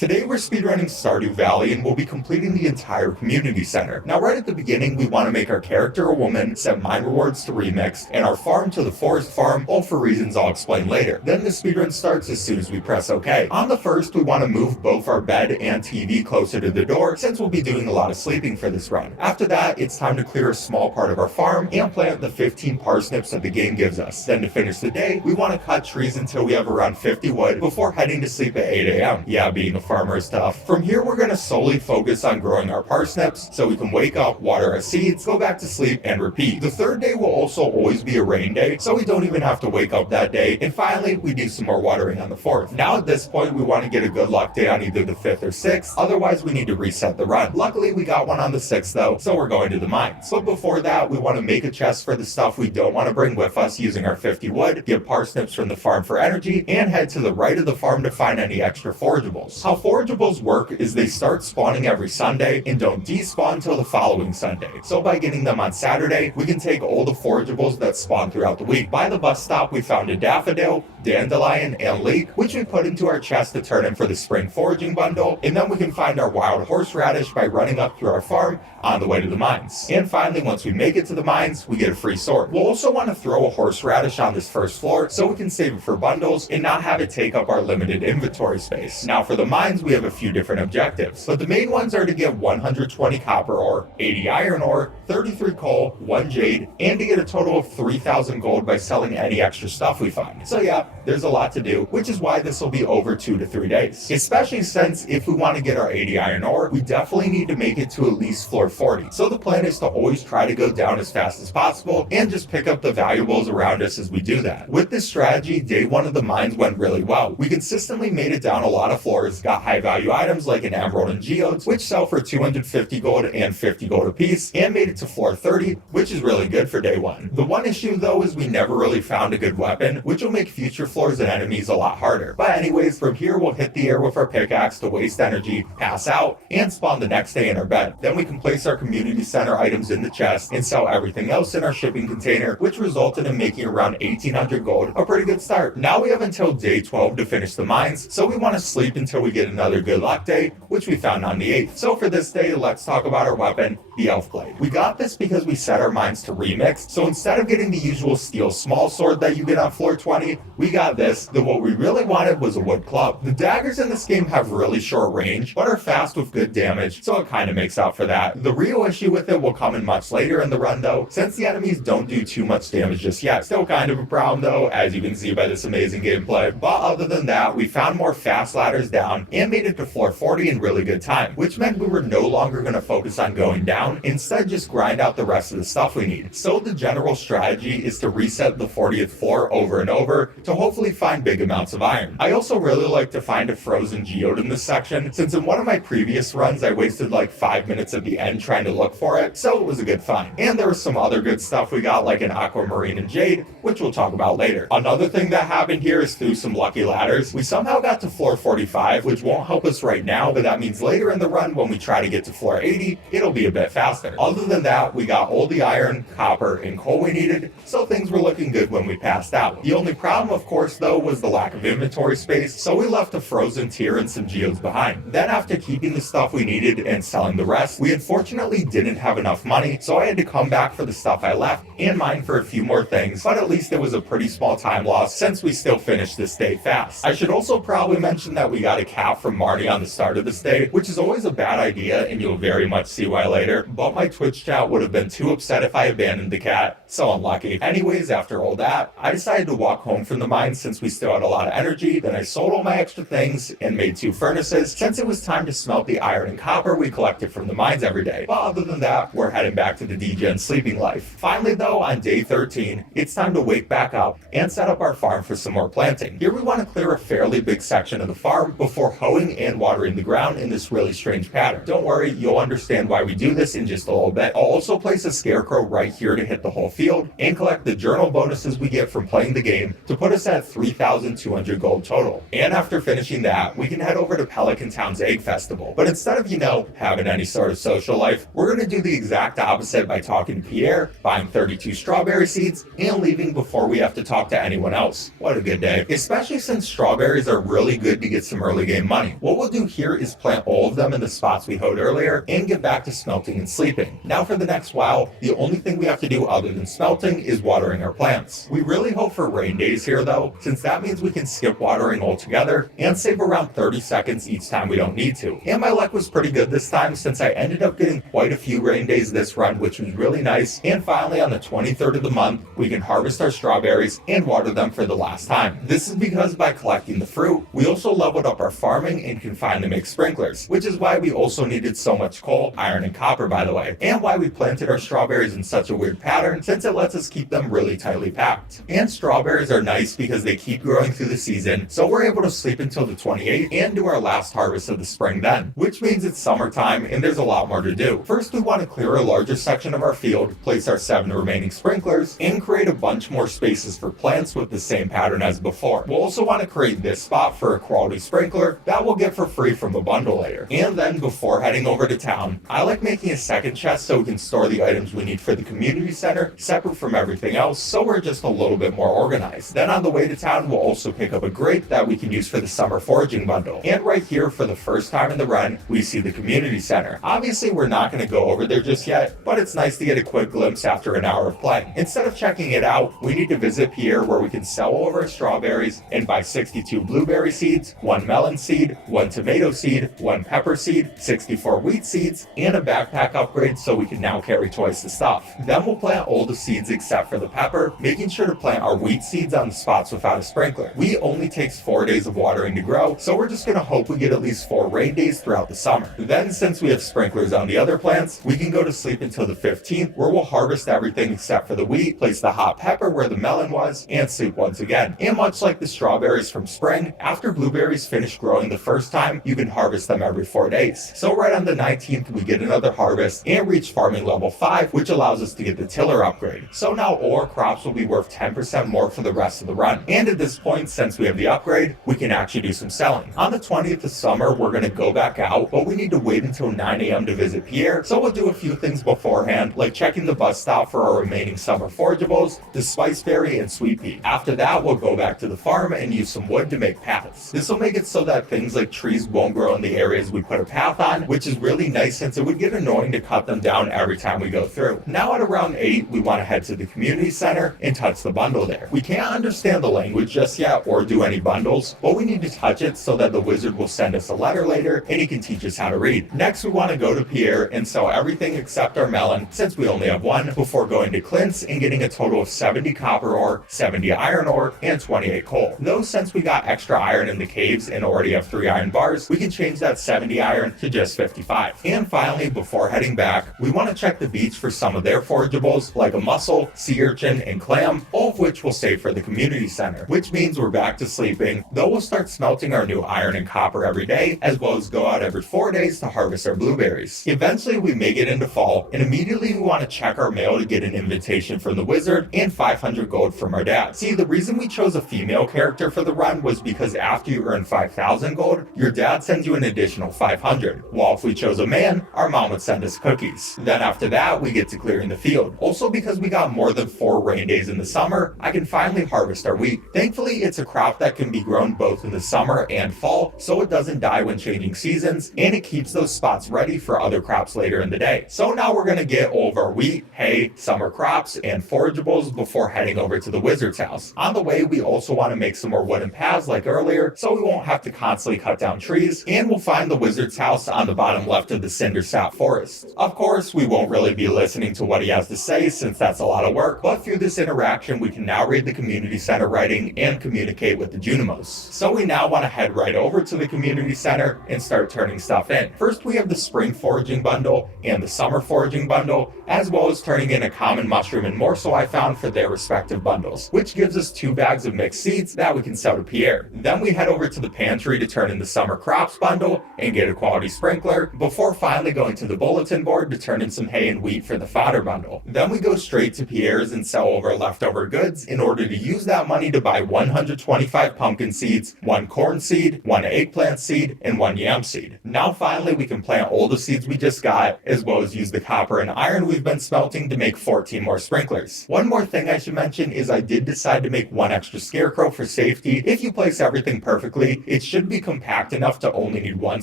Today we're speedrunning Stardew Valley and we'll be completing the entire community center. Now right at the beginning we want to make our character a woman, set mine rewards to remix, and our farm to the forest farm, all for reasons I'll explain later. Then the speedrun starts as soon as we press OK. On the first we want to move both our bed and TV closer to the door since we'll be doing a lot of sleeping for this run. After that it's time to clear a small part of our farm and plant the 15 parsnips that the game gives us. Then to finish the day we want to cut trees until we have around 50 wood before heading to sleep at 8 a.m. Yeah, being a farmer stuff. From here we're going to solely focus on growing our parsnips so we can wake up, water our seeds, go back to sleep, and repeat. The third day will also always be a rain day, so we don't even have to wake up that day, and finally we do some more watering on the 4th. Now at this point we want to get a good luck day on either the 5th or 6th, otherwise we need to reset the run. Luckily we got one on the 6th though, so we're going to the mines. But before that we want to make a chest for the stuff we don't want to bring with us using our 50 wood, get parsnips from the farm for energy, and head to the right of the farm to find any extra forageables. How forageables work is they start spawning every Sunday and don't despawn until the following Sunday. So by getting them on Saturday, we can take all the forageables that spawn throughout the week. By the bus stop, we found a daffodil, dandelion, and leek, which we put into our chest to turn in for the spring foraging bundle, and then we can find our wild horseradish by running up through our farm on the way to the mines. And finally, once we make it to the mines, we get a free sword. We'll also want to throw a horseradish on this first floor so we can save it for bundles and not have it take up our limited inventory space. Now for the mines, we have a few different objectives, but the main ones are to get 120 copper ore, 80 iron ore, 33 coal, 1 jade, and to get a total of 3,000 gold by selling any extra stuff we find. So yeah, there's a lot to do, which is why this will be over 2 to 3 days. Especially since if we want to get our 80 iron ore, we definitely need to make it to at least floor 40. So the plan is to always try to go down as fast as possible and just pick up the valuables around us as we do that. With this strategy, day 1 of the mines went really well. We consistently made it down a lot of floors, got high value items like an emerald and geodes, which sell for 250 gold and 50 gold apiece, and made it to floor 30, which is really good for day 1. The one issue though is we never really found a good weapon, which will make future floors and enemies a lot harder. But anyways, from here we'll hit the air with our pickaxe to waste energy, pass out, and spawn the next day in our bed. Then we can place our community center items in the chest and sell everything else in our shipping container, which resulted in making around 1,800 gold, a pretty good start. Now we have until day 12 to finish the mines, so we want to sleep until we get another good luck day, which we found on the 8th. So for this day, let's talk about our weapon, the elf blade. We got this because we set our mines to remix, so instead of getting the usual steel small sword that you get on floor 20, we got this, though what we really wanted was a wood club. The daggers in this game have really short range, but are fast with good damage, so it kind of makes up for that. The real issue with it will come in much later in the run though, since the enemies don't do too much damage just yet. Still kind of a problem though, as you can see by this amazing gameplay. But other than that, we found more fast ladders down and made it to floor 40 in really good time, which meant we were no longer going to focus on going down, instead just grind out the rest of the stuff we need. So the general strategy is to reset the 40th floor over and over to hopefully find big amounts of iron. I also really like to find a frozen geode in this section, since in one of my previous runs I wasted like 5 minutes at the end trying to look for it, so it was a good find. And there was some other good stuff we got like an aquamarine and jade, which we'll talk about later. Another thing that happened here is through some lucky ladders, we somehow got to floor 45, which won't help us right now, but that means later in the run when we try to get to floor 80, it'll be a bit faster. Other than that, we got all the iron, copper, and coal we needed, so things were looking good when we passed out. The only problem, of course, though, was the lack of inventory space, so we left a frozen tier and some geodes behind. Then after keeping the stuff we needed and selling the rest, we unfortunately didn't have enough money, so I had to come back for the stuff I left and mine for a few more things, but at least it was a pretty small time loss since we still finished this day fast. I should also probably mention that we got a cat from Marty on the start of this day, which is always a bad idea and you'll very much see why later, but my Twitch chat would have been too upset if I abandoned the cat, so unlucky. Anyways, after all that, I decided to walk home from the mine since we still had a lot of energy. Then I sold all my extra things and made 2 furnaces since it was time to smelt the iron and copper we collected from the mines every day. But other than that, we're heading back to the DJ and sleeping life. Finally though, on day 13, it's time to wake back up and set up our farm for some more planting. Here we want to clear a fairly big section of the farm before hoeing and watering the ground in this really strange pattern. Don't worry, you'll understand why we do this in just a little bit. I'll also place a scarecrow right here to hit the whole field and collect the journal bonuses we get from playing the game to put us at at 3,200 gold total. And after finishing that, we can head over to Pelican Town's Egg Festival. But instead of, having any sort of social life, we're going to do the exact opposite by talking to Pierre, buying 32 strawberry seeds, and leaving before we have to talk to anyone else. What a good day. Especially since strawberries are really good to get some early game money. What we'll do here is plant all of them in the spots we hoed earlier and get back to smelting and sleeping. Now for the next while, the only thing we have to do other than smelting is watering our plants. We really hope for rain days here though, since that means we can skip watering altogether and save around 30 seconds each time we don't need to. And my luck was pretty good this time since I ended up getting quite a few rain days this run, which was really nice. And finally on the 23rd of the month, we can harvest our strawberries and water them for the last time. This is because by collecting the fruit, we also leveled up our farming and can finally make sprinklers, which is why we also needed so much coal, iron, and copper by the way, and why we planted our strawberries in such a weird pattern since it lets us keep them really tightly packed. And strawberries are nice because they keep growing through the season, so we're able to sleep until the 28th and do our last harvest of the spring then, which means it's summertime and there's a lot more to do. First, we want to clear a larger section of our field, place our 7 remaining sprinklers, and create a bunch more spaces for plants with the same pattern as before. We'll also want to create this spot for a quality sprinkler that we'll get for free from a bundle later. And then before heading over to town, I like making a second chest so we can store the items we need for the community center separate from everything else, so we're just a little bit more organized. Then on the way to town, we'll also pick up a grate that we can use for the summer foraging bundle. And right here, for the first time in the run, we see the community center. Obviously, we're not going to go over there just yet, but it's nice to get a quick glimpse after an hour of playing. Instead of checking it out, we need to visit Pierre where we can sell all of our strawberries and buy 62 blueberry seeds, 1 melon seed, 1 tomato seed, 1 pepper seed, 64 wheat seeds, and a backpack upgrade so we can now carry twice the stuff. Then we'll plant all the seeds except for the pepper, making sure to plant our wheat seeds on the spots without a sprinkler. Wheat only takes 4 days of watering to grow, so we're just going to hope we get at least 4 rain days throughout the summer. Then since we have sprinklers on the other plants, we can go to sleep until the 15th where we'll harvest everything except for the wheat, place the hot pepper where the melon was, and sleep once again. And much like the strawberries from spring, after blueberries finish growing the first time, you can harvest them every 4 days. So right on the 19th, we get another harvest and reach farming level 5, which allows us to get the tiller upgrade. So now all our crops will be worth 10% more for the rest of the run. And at this point, since we have the upgrade, we can actually do some selling. On the 20th of summer, we're going to go back out, but we need to wait until 9 a.m. to visit Pierre, so we'll do a few things beforehand, like checking the bus stop for our remaining summer forageables, the spiceberry and sweet pea. After that, we'll go back to the farm and use some wood to make paths. This will make it so that things like trees won't grow in the areas we put a path on, which is really nice since it would get annoying to cut them down every time we go through. Now at around 8, we want to head to the community center and touch the bundle there. We can't understand the language just yet or do any bundles, but we need to touch it so that the wizard will send us a letter later and he can teach us how to read. Next, we want to go to Pierre and sell everything except our melon, since we only have one, before going to Clint's and getting a total of 70 copper ore, 70 iron ore, and 28 coal. Though since we got extra iron in the caves and already have 3 iron bars, we can change that 70 iron to just 55. And finally, before heading back, we want to check the beach for some of their forageables, like a mussel, sea urchin, and clam, all of which we'll save for the community center, which means we're back to sleeping, though we'll start smelting our new iron and copper every day, as well as go out every 4 days to harvest our blueberries. Eventually, we make it into fall, and immediately we want to check our mail to get an invitation from the wizard and 500 gold from our dad. See, the reason we chose a female character for the run was because after you earn 5,000 gold, your dad sends you an additional 500, while if we chose a man, our mom would send us cookies. Then after that, we get to clearing the field. Also, because we got more than 4 rain days in the summer, I can finally harvest our wheat. Thankfully, it's a crop that can be grown both in the summer and fall, so it doesn't die when changing seasons, and it keeps those spots ready for other crops later in the day. So now we're going to get all of our wheat, hay, summer crops, and forageables before heading over to the wizard's house. On the way, we also want to make some more wooden paths like earlier, so we won't have to constantly cut down trees, and we'll find the wizard's house on the bottom left of the cinder sap forest. Of course, we won't really be listening to what he has to say since that's a lot of work, but through this interaction, we can now read the community center writing and communicate with the Junimos. So we now want to head right over to the community center and start turning stuff in. First, we have the spring foraging bundle and the summer foraging bundle, as well as turning in a common mushroom and morsel I found for their respective bundles, which gives us 2 bags of mixed seeds that we can sell to Pierre. Then we head over to the pantry to turn in the summer crops bundle and get a quality sprinkler, before finally going to the bulletin board to turn in some hay and wheat for the fodder bundle. Then we go straight to Pierre's and sell over leftover goods in order to use that money money to buy 125 pumpkin seeds, 1 corn seed, 1 eggplant seed, and 1 yam seed. Now finally we can plant all the seeds we just got, as well as use the copper and iron we've been smelting to make 14 more sprinklers. One more thing I should mention is I did decide to make 1 extra scarecrow for safety. If you place everything perfectly, it should be compact enough to only need 1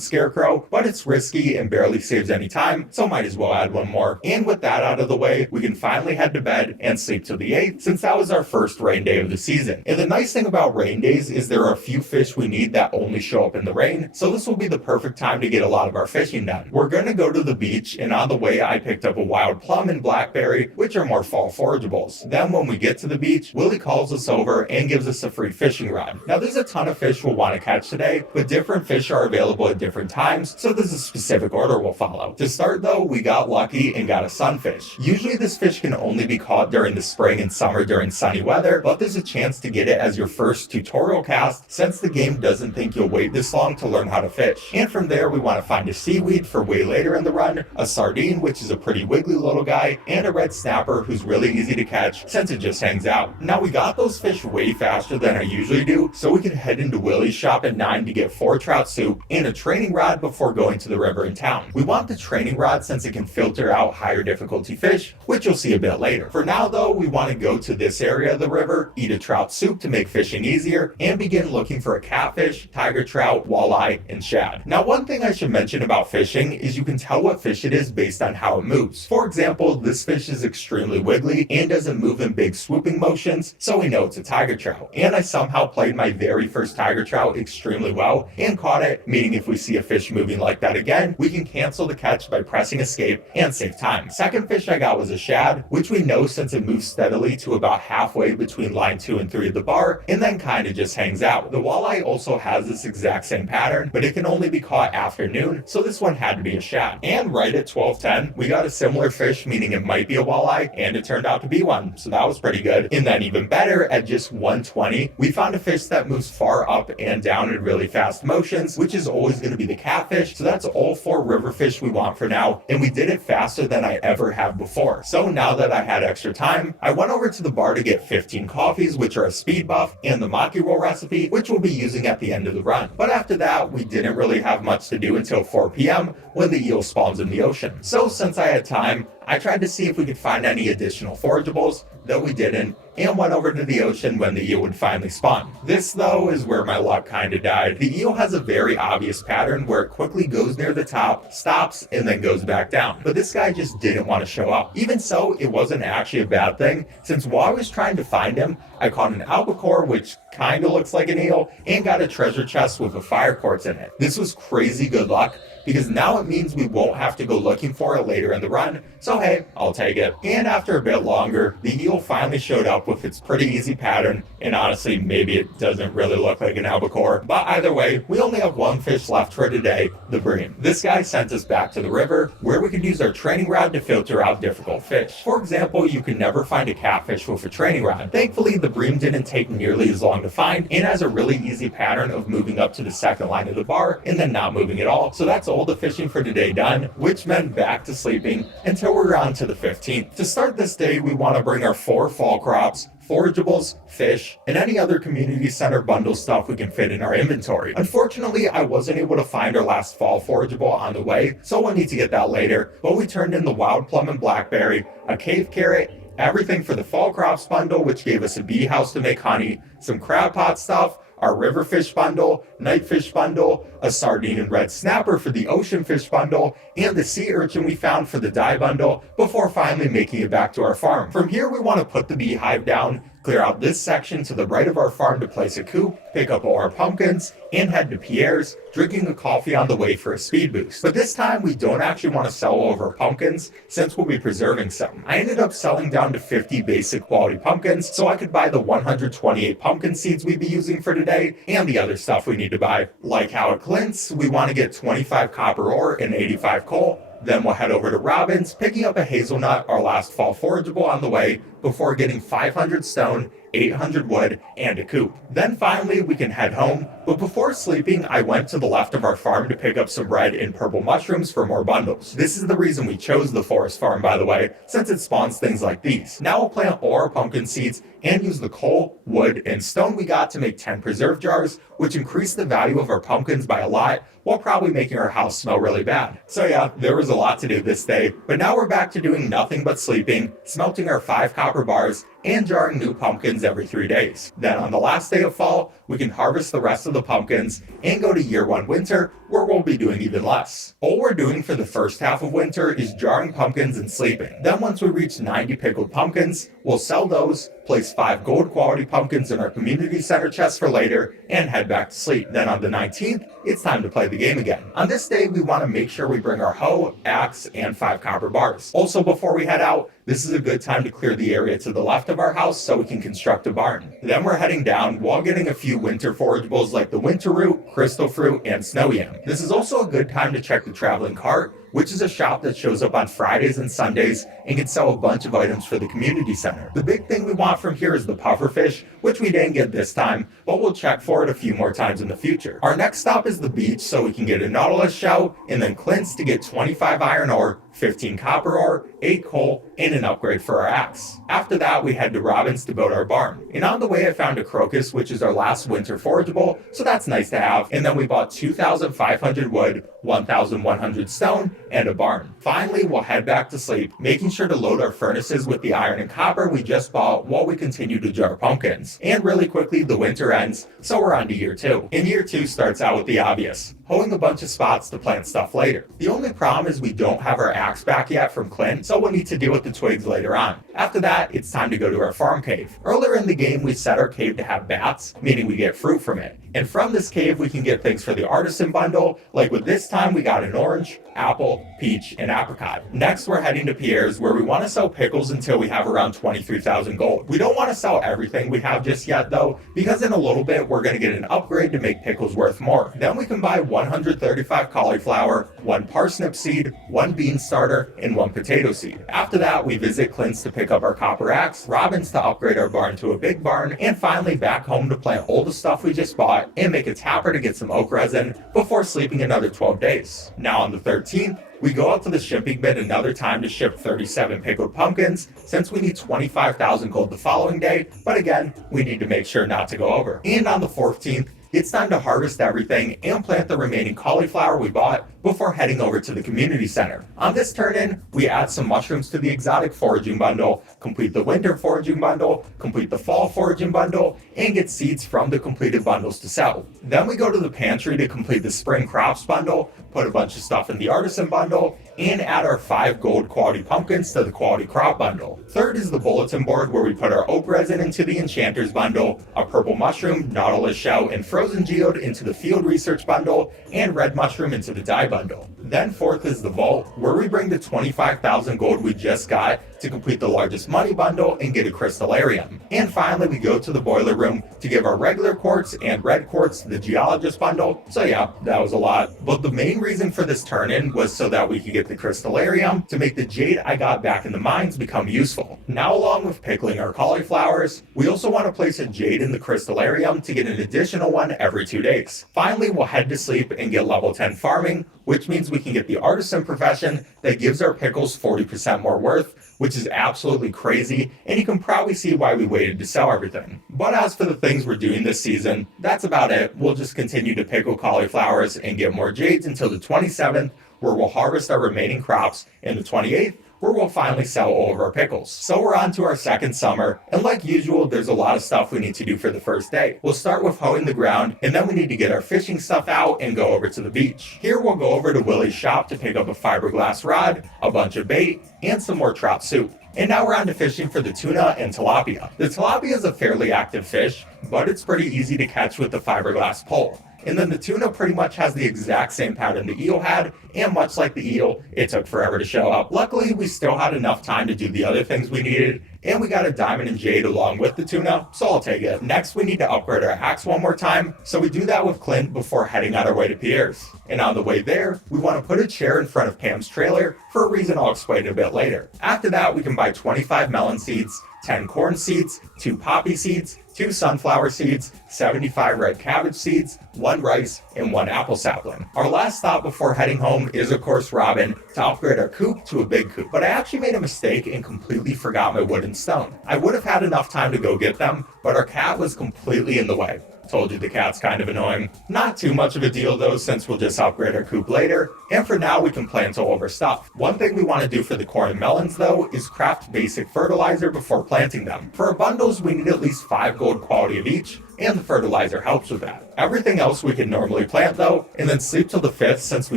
scarecrow, but it's risky and barely saves any time, so might as well add 1 more. And with that out of the way, we can finally head to bed and sleep till the 8th, since that was our first rain day of the season. And the nice thing about rain days is there are a few fish we need that only show up in the rain, so this will be the perfect time to get a lot of our fishing done. We're gonna go to the beach, and on the way I picked up a wild plum and blackberry, which are more fall forageables. Then when we get to the beach, Willie calls us over and gives us a free fishing rod. Now there's a ton of fish we'll want to catch today, but different fish are available at different times, so there's a specific order we'll follow. To start though, we got lucky and got a sunfish. Usually this fish can only be caught during the spring and summer during sunny weather, but there's a chance to get it as your first tutorial cast, since the game doesn't think you'll wait this long to learn how to fish. And from there we want to find a seaweed for way later in the run, a sardine, which is a pretty wiggly little guy, and a red snapper who's really easy to catch since it just hangs out. Now we got those fish way faster than I usually do, so we could head into Willie's shop at 9 to get 4 trout soup and a training rod before going to the river in town. We want the training rod since it can filter out higher difficulty fish, which you'll see a bit later. For now though, we want to go to this area of the river, eat a trout soup to make fishing easier, and begin looking for a catfish, tiger trout, walleye, and shad. Now one thing I should mention about fishing is you can tell what fish it is based on how it moves. For example, this fish is extremely wiggly and doesn't move in big swooping motions, so we know it's a tiger trout. And I somehow played my very first tiger trout extremely well and caught it, meaning if we see a fish moving like that again, we can cancel the catch by pressing escape and save time. Second fish I got was a shad, which we know since it moves steadily to about halfway between line 2 and 3 of the bar, and then kinda just hangs out. The walleye also has this exact same pattern, but it can only be caught after noon, so this one had to be a shad. And right at 12:10, we got a similar fish, meaning it might be a walleye, and it turned out to be one, so that was pretty good. And then even better, at just 1:20, we found a fish that moves far up and down in really fast motions, which is always going to be the catfish, so that's all 4 river fish we want for now, and we did it faster than I ever have before. So now that I had extra time, I went over to the bar to get 15 coffees, which are a speed buff, and the maki roll recipe, which we'll be using at the end of the run. But after that, we didn't really have much to do until 4 p.m. when the eel spawns in the ocean. So since I had time, I tried to see if we could find any additional forageables, though we didn't, and went over to the ocean when the eel would finally spawn. This, though, is where my luck kinda died. The eel has a very obvious pattern where it quickly goes near the top, stops, and then goes back down. But this guy just didn't want to show up. Even so, it wasn't actually a bad thing, since while I was trying to find him, I caught an albacore, which kinda looks like an eel, and got a treasure chest with a fire quartz in it. This was crazy good luck, because now it means we won't have to go looking for it later in the run, so hey, I'll take it. And after a bit longer, the eel finally showed up with its pretty easy pattern, and honestly, maybe it doesn't really look like an albacore, but either way, we only have 1 fish left for today, the bream. This guy sent us back to the river, where we could use our training rod to filter out difficult fish. For example, you can never find a catfish with a training rod. Thankfully, the bream didn't take nearly as long to find, and has a really easy pattern of moving up to the second line of the bar, and then not moving at all, so that's all the fishing for today done, which meant back to sleeping until we're on to the 15th. To start this day, we want to bring our 4 fall crops, forageables, fish, and any other community center bundle stuff we can fit in our inventory. Unfortunately, I wasn't able to find our last fall forageable on the way, so we'll need to get that later, but we turned in the wild plum and blackberry, a cave carrot, everything for the fall crops bundle, which gave us a bee house to make honey, some crab pot stuff, our river fish bundle, night fish bundle, a sardine and red snapper for the ocean fish bundle, and the sea urchin we found for the dye bundle, before finally making it back to our farm. From here, we want to put the beehive down, clear out this section to the right of our farm to place a coop, pick up all our pumpkins, and head to Pierre's, drinking a coffee on the way for a speed boost. But this time, we don't actually want to sell all of our pumpkins, since we'll be preserving some. I ended up selling down to 50 basic quality pumpkins, so I could buy the 128 pumpkin seeds we'd be using for today, and the other stuff we need to buy. Like how it glints, we want to get 25 copper ore and 85 coal. Then we'll head over to Robin's, picking up a hazelnut, our last fall forageable on the way, before getting 500 stone, 800 wood, and a coop. Then finally, we can head home, but before sleeping, I went to the left of our farm to pick up some red and purple mushrooms for more bundles. This is the reason we chose the forest farm, by the way, since it spawns things like these. Now we'll plant all our pumpkin seeds and use the coal, wood, and stone we got to make 10 preserve jars, which increased the value of our pumpkins by a lot, while probably making our house smell really bad. So yeah, there was a lot to do this day, but now we're back to doing nothing but sleeping, smelting our 5 copper bars, and jarring new pumpkins every 3 days. Then on the last day of fall, we can harvest the rest of the pumpkins and go to year 1 winter, where we'll be doing even less. All we're doing for the first half of winter is jarring pumpkins and sleeping. Then once we reach 90 pickled pumpkins, we'll sell those, place 5 gold quality pumpkins in our community center chest for later, and head back to sleep. Then on the 19th, it's time to play the game again. On this day, we want to make sure we bring our hoe, axe, and 5 copper bars. Also, before we head out, this is a good time to clear the area to the left of our house so we can construct a barn. Then we're heading down while getting a few winter forageables like the winter root, crystal fruit, and snow yam. This is also a good time to check the traveling cart, which is a shop that shows up on Fridays and Sundays and can sell a bunch of items for the community center. The big thing we want from here is the pufferfish, which we didn't get this time, but we'll check for it a few more times in the future. Our next stop is the beach so we can get a nautilus shell, and then Clint's to get 25 iron ore, 15 copper ore, 8 coal, and an upgrade for our axe. After that, we head to Robin's to build our barn. And on the way, I found a crocus, which is our last winter forageable, so that's nice to have. And then we bought 2,500 wood, 1,100 stone, and a barn. Finally, we'll head back to sleep, making sure to load our furnaces with the iron and copper we just bought while we continue to jar pumpkins. And really quickly, the winter ends, so we're on to year 2. And year 2 starts out with the obvious, hoeing a bunch of spots to plant stuff later. The only problem is we don't have our axe back yet from Clint, so we'll need to deal with the twigs later on. After that, it's time to go to our farm cave. Earlier in the game, we set our cave to have bats, meaning we get fruit from it. And from this cave, we can get things for the artisan bundle, like with this time we got an orange, apple, peach, and apricot. Next, we're heading to Pierre's, where we want to sell pickles until we have around 23,000 gold. We don't want to sell everything we have just yet though, because in a little bit, we're going to get an upgrade to make pickles worth more. Then we can buy 135 cauliflower, 1 parsnip seed, 1 bean starter, and 1 potato seed. After that, we visit Clint's to pick up our copper axe, Robin's to upgrade our barn to a big barn, and finally back home to plant all the stuff we just bought and make a tapper to get some oak resin before sleeping another 12 days. Now on the 13th, we go out to the shipping bin another time to ship 37 pickled pumpkins, since we need 25,000 gold the following day, but again, we need to make sure not to go over. And on the 14th, it's time to harvest everything and plant the remaining cauliflower we bought before heading over to the community center. On this turn-in, we add some mushrooms to the exotic foraging bundle, complete the winter foraging bundle, complete the fall foraging bundle, and get seeds from the completed bundles to sell. Then we go to the pantry to complete the spring crops bundle, put a bunch of stuff in the artisan bundle, and add our 5 gold quality pumpkins to the quality crop bundle. Third is the bulletin board, where we put our oak resin into the enchanters bundle, a purple mushroom, nautilus shell, and frozen geode into the field research bundle, and red mushroom into the dye bundle. Then fourth is the vault, where we bring the 25,000 gold we just got to complete the largest money bundle and get a crystallarium. And finally, we go to the boiler room to give our regular quartz and red quartz to the geologist bundle. So yeah, that was a lot. But the main reason for this turn-in was so that we could get the crystallarium to make the jade I got back in the mines become useful. Now, along with pickling our cauliflowers, we also want to place a jade in the crystallarium to get an additional one every 2 days. Finally, we'll head to sleep and get level 10 farming, which means we can get the artisan profession that gives our pickles 40% more worth, which is absolutely crazy, and you can probably see why we waited to sell everything. But as for the things we're doing this season, that's about it. We'll just continue to pickle cauliflowers and get more jades until the 27th, where we'll harvest our remaining crops, and the 28th, where we'll finally sell all of our pickles. So we're on to our second summer, and like usual, there's a lot of stuff we need to do for the first day. We'll start with hoeing the ground, and then we need to get our fishing stuff out and go over to the beach. Here we'll go over to Willie's shop to pick up a fiberglass rod, a bunch of bait, and some more trout soup. And now we're on to fishing for the tuna and tilapia. The tilapia is a fairly active fish, but it's pretty easy to catch with the fiberglass pole. And then the tuna pretty much has the exact same pattern the eel had, and much like the eel, it took forever to show up. Luckily, we still had enough time to do the other things we needed, and we got a diamond and jade along with the tuna, so I'll take it. Next, we need to upgrade our axe one more time, so we do that with Clint before heading on our way to Pierre's. And on the way there, we want to put a chair in front of Pam's trailer for a reason I'll explain a bit later. After that, we can buy 25 melon seeds, 10 corn seeds, 2 poppy seeds, 2 sunflower seeds, 75 red cabbage seeds, 1 rice, and 1 apple sapling. Our last stop before heading home is of course Robin to upgrade our coop to a big coop. But I actually made a mistake and completely forgot my wooden and stone. I would have had enough time to go get them, but our cat was completely in the way. Told you the cat's kind of annoying. Not too much of a deal though, since we'll just upgrade our coop later, and for now we can plant all of our stuff. One thing we want to do for the corn and melons though is craft basic fertilizer before planting them. For our bundles we need at least 5 gold quality of each, and the fertilizer helps with that. Everything else we can normally plant though, and then sleep till the 5th since we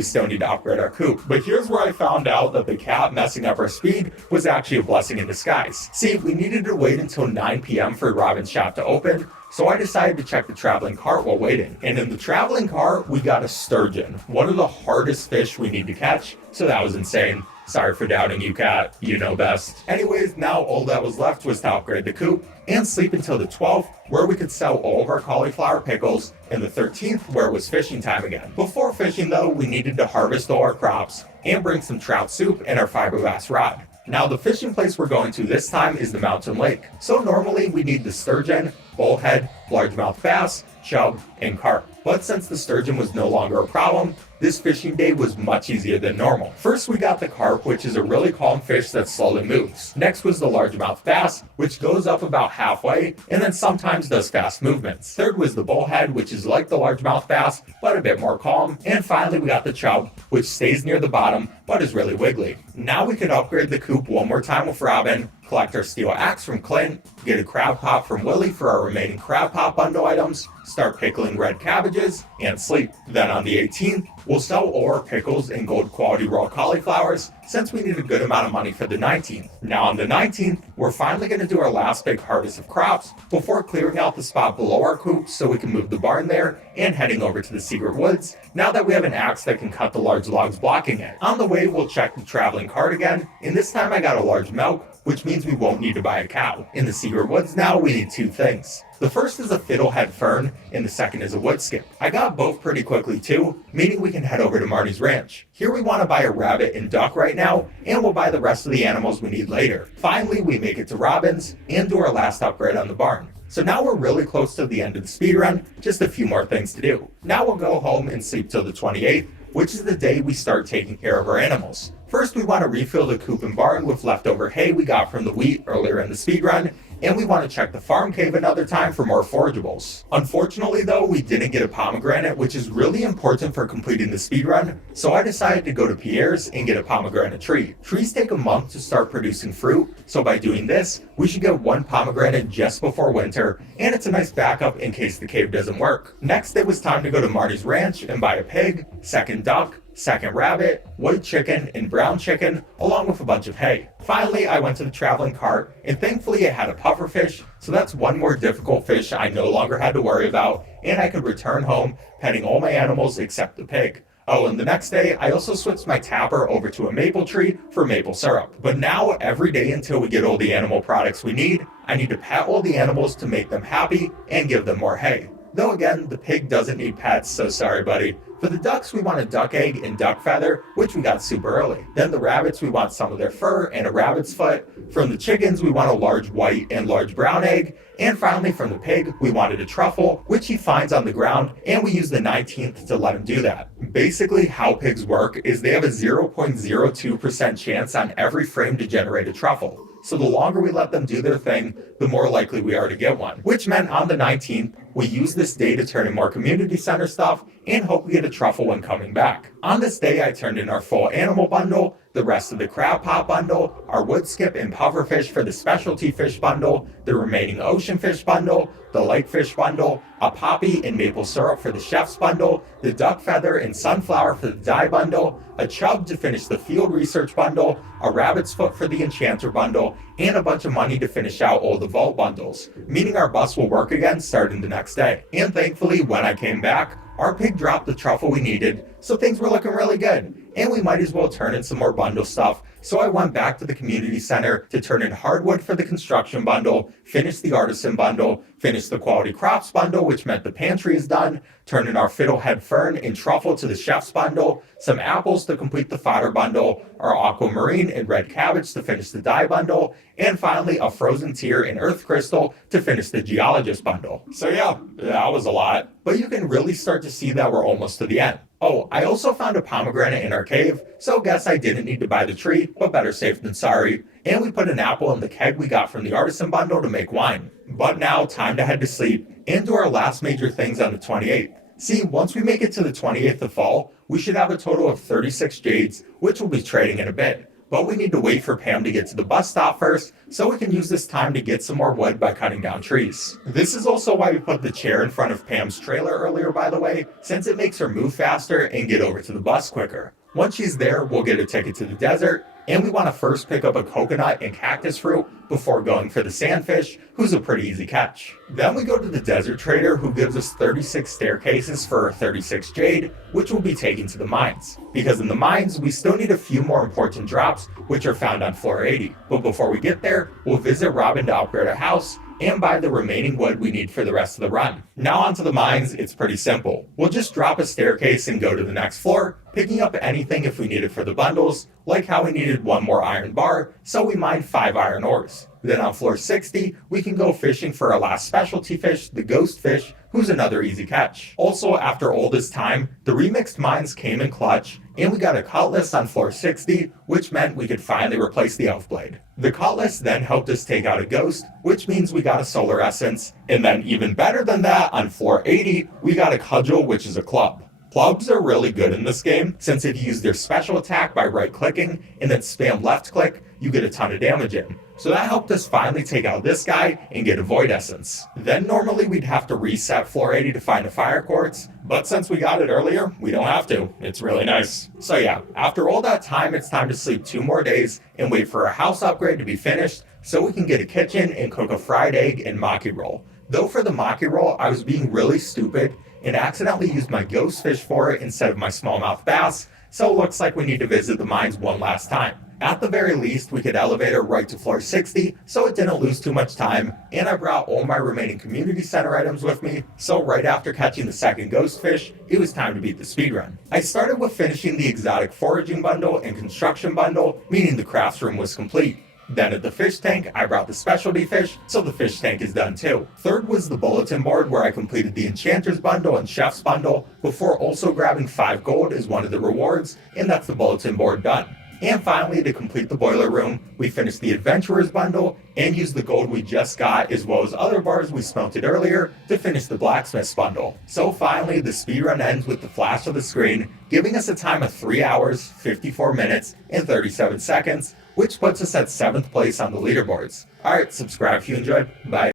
still need to upgrade our coop. But here's where I found out that the cat messing up our speed was actually a blessing in disguise. See, we needed to wait until 9 p.m. for Robin's shop to open, so I decided to check the traveling cart while waiting. And in the traveling cart, we got a sturgeon, one of the hardest fish we need to catch, so that was insane. Sorry for doubting you, cat. You know best. Anyways, now all that was left was to upgrade the coop and sleep until the 12th, where we could sell all of our cauliflower pickles, and the 13th, where it was fishing time again. Before fishing though, we needed to harvest all our crops and bring some trout soup and our fiberglass rod. Now the fishing place we're going to this time is the mountain lake. So normally we need the sturgeon, bullhead, largemouth bass, chub, and carp. But since the sturgeon was no longer a problem, this fishing day was much easier than normal. First we got the carp, which is a really calm fish that slowly moves. Next was the largemouth bass, which goes up about halfway and then sometimes does fast movements. Third was the bullhead, which is like the largemouth bass, but a bit more calm. And finally we got the chub, which stays near the bottom, but is really wiggly. Now we could upgrade the coop one more time with Robin, collect our steel axe from Clint, get a crab pop from Willie for our remaining crab pop bundle items, start pickling red cabbages, and sleep. Then on the 18th, we'll sell all our pickles and gold quality raw cauliflowers since we need a good amount of money for the 19th. Now on the 19th, we're finally going to do our last big harvest of crops before clearing out the spot below our coop so we can move the barn there and heading over to the secret woods now that we have an axe that can cut the large logs blocking it. On the way, we'll check the traveling cart again, and this time I got a large milk, which means we won't need to buy a cow. In the secret woods now, we need 2 things. The first is a fiddlehead fern, and the second is a wood skip. I got both pretty quickly too, meaning we can head over to Marty's ranch. Here we want to buy a rabbit and duck right now, and we'll buy the rest of the animals we need later. Finally, we make it to Robin's, and do our last upgrade on the barn. So now we're really close to the end of the speedrun, just a few more things to do. Now we'll go home and sleep till the 28th, which is the day we start taking care of our animals. First, we want to refill the coop and barn with leftover hay we got from the wheat earlier in the speedrun, and we want to check the farm cave another time for more forageables. Unfortunately though, we didn't get a pomegranate, which is really important for completing the speedrun, so I decided to go to Pierre's and get a pomegranate tree. Trees take a month to start producing fruit, so by doing this, we should get 1 pomegranate just before winter, and it's a nice backup in case the cave doesn't work. Next, it was time to go to Marty's ranch and buy a pig, second duck, second rabbit, white chicken, and brown chicken, along with a bunch of hay. Finally, I went to the traveling cart, and thankfully it had a pufferfish, so that's one more difficult fish I no longer had to worry about, and I could return home, petting all my animals except the pig. Oh, and the next day, I also switched my tapper over to a maple tree for maple syrup. But now, every day until we get all the animal products we need, I need to pet all the animals to make them happy and give them more hay. Though again, the pig doesn't need pets, so sorry buddy. For the ducks, we want a duck egg and duck feather, which we got super early. Then the rabbits, we want some of their fur and a rabbit's foot. From the chickens, we want a large white and large brown egg. And finally, from the pig, we wanted a truffle, which he finds on the ground, and we use the 19th to let him do that. Basically, how pigs work is they have a 0.02% chance on every frame to generate a truffle. So the longer we let them do their thing, the more likely we are to get one. Which meant on the 19th, we use this day to turn in more community center stuff and hope we get a truffle when coming back. On this day, I turned in our full animal bundle, the rest of the crab pop bundle, our wood skip and pufferfish for the specialty fish bundle, the remaining ocean fish bundle, the lake fish bundle, a poppy and maple syrup for the chef's bundle, the duck feather and sunflower for the dye bundle, a chub to finish the field research bundle, a rabbit's foot for the enchanter bundle, and a bunch of money to finish out all the vault bundles, meaning our bus will work again starting the next day. And thankfully, when I came back, our pig dropped the truffle we needed, so things were looking really good. And we might as well turn in some more bundle stuff, so I went back to the community center to turn in hardwood for the construction bundle, finish the artisan bundle, finish the quality crops bundle, which meant the pantry is done, turn in our fiddlehead fern and truffle to the chef's bundle, some apples to complete the fodder bundle, our aquamarine and red cabbage to finish the dye bundle, and finally a frozen tear and earth crystal to finish the geologist bundle. So yeah, that was a lot, but you can really start to see that we're almost to the end. Oh, I also found a pomegranate in our cave, so guess I didn't need to buy the tree, but better safe than sorry. And we put an apple in the keg we got from the artisan bundle to make wine. But now, time to head to sleep and do our last major things on the 28th. See, once we make it to the 28th of fall, we should have a total of 36 jades, which we'll be trading in a bit. But we need to wait for Pam to get to the bus stop first, so we can use this time to get some more wood by cutting down trees. This is also why we put the chair in front of Pam's trailer earlier, by the way, since it makes her move faster and get over to the bus quicker. Once she's there, we'll get a ticket to the desert, and we want to first pick up a coconut and cactus fruit before going for the sandfish, who's a pretty easy catch. Then we go to the desert trader who gives us 36 staircases for 36 jade, which we'll be taking to the mines. Because in the mines, we still need a few more important drops, which are found on floor 80. But before we get there, we'll visit Robin to upgrade our house, and buy the remaining wood we need for the rest of the run. Now onto the mines, it's pretty simple. We'll just drop a staircase and go to the next floor, picking up anything if we need it for the bundles, like how we needed one more iron bar, so we mined 5 iron ores. Then on floor 60, we can go fishing for our last specialty fish, the ghost fish, who's another easy catch. Also, after all this time, the remixed mines came in clutch, and we got a cutlass on floor 60, which meant we could finally replace the elf blade. The cutlass then helped us take out a ghost, which means we got a solar essence, and then even better than that, on floor 80, we got a cudgel, which is a club. Clubs are really good in this game, since if you use their special attack by right-clicking and then spam left-click, you get a ton of damage in. So that helped us finally take out this guy and get a void essence. Then normally we'd have to reset floor 80 to find a fire quartz, but since we got it earlier, we don't have to. It's really nice. So yeah, after all that time, it's time to sleep 2 more days and wait for our house upgrade to be finished so we can get a kitchen and cook a fried egg and maki roll. Though for the maki roll, I was being really stupid and accidentally used my ghost fish for it instead of my smallmouth bass, so it looks like we need to visit the mines one last time. At the very least, we could elevate her right to floor 60, so it didn't lose too much time, and I brought all my remaining community center items with me, so right after catching the second ghost fish, it was time to beat the speedrun. I started with finishing the exotic foraging bundle and construction bundle, meaning the crafts room was complete. Then at the fish tank, I brought the specialty fish, so the fish tank is done too. Third was the bulletin board where I completed the enchanter's bundle and chef's bundle, before also grabbing 5 gold as one of the rewards, and that's the bulletin board done. And finally, to complete the boiler room, we finished the adventurer's bundle and used the gold we just got as well as other bars we smelted earlier to finish the blacksmith's bundle. So finally, the speedrun ends with the flash of the screen, giving us a time of 3 hours, 54 minutes, and 37 seconds, which puts us at 7th place on the leaderboards. Alright, subscribe if you enjoyed. Bye.